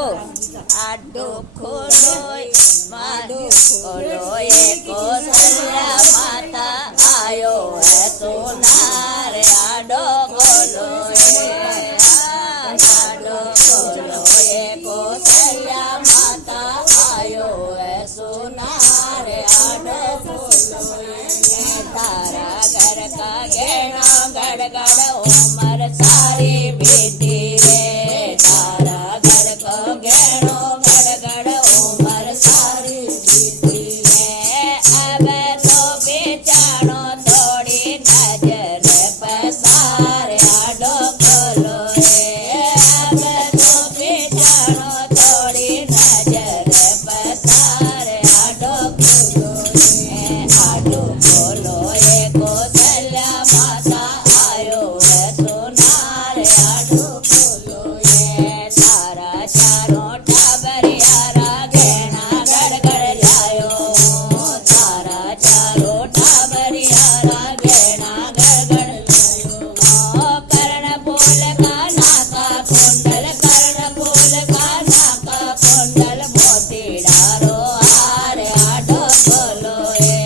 આડો ખોલોય માડો ખોલોય કૌશલ્યા માતા આયો હે સોનાર આડો ખોલોય આડો ખોલોય કૌશલ્યા માતા આયો હે સોનાર આડો ખોલોય તારા ઘર કા ગેણા ગડગડ ઉમર સારી બેટી રે તારા ઘર કો ગેણો ગડગડ ઉમર સારી બેટી રે હવે તો બેચાણો તોડી નજર પસાર આડો ખોલો રે હવે તો બેચાણો તોડી નજર પસાર આડો ખોલો રે આડો ખોલો એ કૌશલ્યા માતા આયો હે સોનાર આડો ખોલો એ તારા ચારો ટાબરિયારા ઘેણા ગડગડ લાયો તારા ચારો ટાબરિયારા ઘેણા ગડગડ લાયો કર્ણ ફૂલ કા નાકા કુંડલ કર્ણ ફૂલ કા નાકા કુંડલ મોતી ડારો હાર આડો ખોલો એ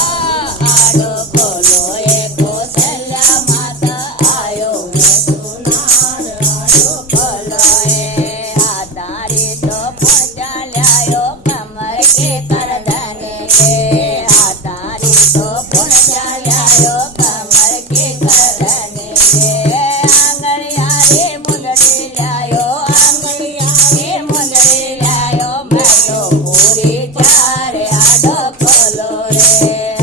આડો ખોલો એ કૌશલ્યા માતા આયો હે સોનાર આડો ખોલો એ આ તારી તો પહોંચાલ્યાયો કમર કે કરધને રે આ તારી તો પહોંચાલ્યાયો કમર કે કરધને રે આંગળિયા રે મુંદડી લાયો આંગળિયા રે મુંદડી લાયો મેલો પૂરી ચારે આડો ખોલો રે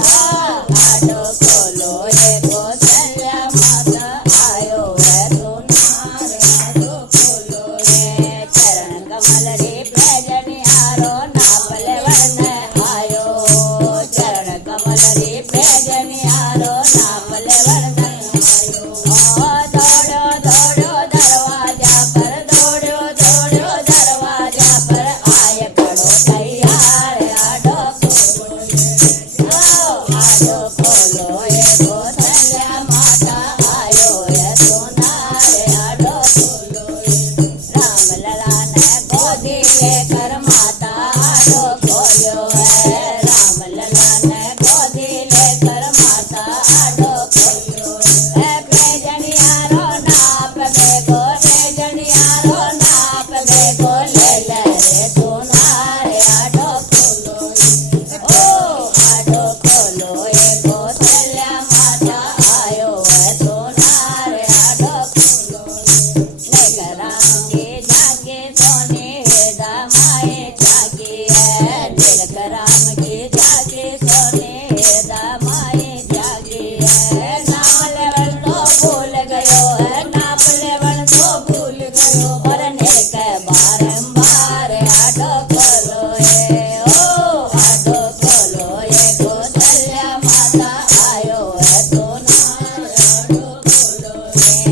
આડો ખોલો એ કૌશલ્યા માતા આયો હે સોનાર આડો ખોલો રે ચરણ કમલ રે પ્રેજનિયારો નાપલે વર્ણ આયો ચરણ કમલ રે પ્રેજનિયારો નાપલે વર્ણ આયો દોડ્યો દરવાજા પર દોડ્યો દરવાજા પર આય પડો તૈયાર આડો ખોલો આડો ખોલો એ કૌશલ્યા માતા આયો હે સોનાર આડો ખોલો રામલલા ને ગોદી લેકર માતા આડો ખોલ્યો હે રામલલા ને ગોદી લેકર માતા આડો ખોલ્યો હે પ્રેજનિયારો નાપ ભેગો પ્રેજનિયારો નાપ ભેગો લે લે રે સોનાર આડો ખોલો આડો ખોલો એ કૌશલ્યા માતા આયો હે સોનાર આડો ખોલો લેકરામ કે જાગે સોને હેદા માએ જાગે હે લેકરામ કે જાગે સોને હેદા માએ જાગે હે નામ લેવલ તો ભૂલ ગયો હે નાપ લેવલ તો ભૂલ ગયો પરને કે બારંબાર આડો ખોલો એ આડો ખોલો એ કૌશલ્યા માતા આયો હે સોનાર આડો ખોલો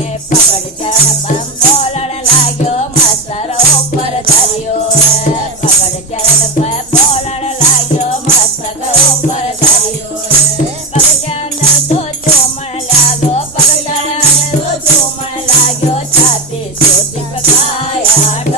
એ પકડ ચરણ પમ બોલણ લાગ્યો મસ્તર ઉપર ધર્યો હે પકડ ચરણ પર બોલણ લાગ્યો મસ્તક ઉપર ધર્યો હે પગજન તો ચૂમણ લાગ્યો પગજન તો ચૂમણ લાગ્યો છાતી સોટી પકાય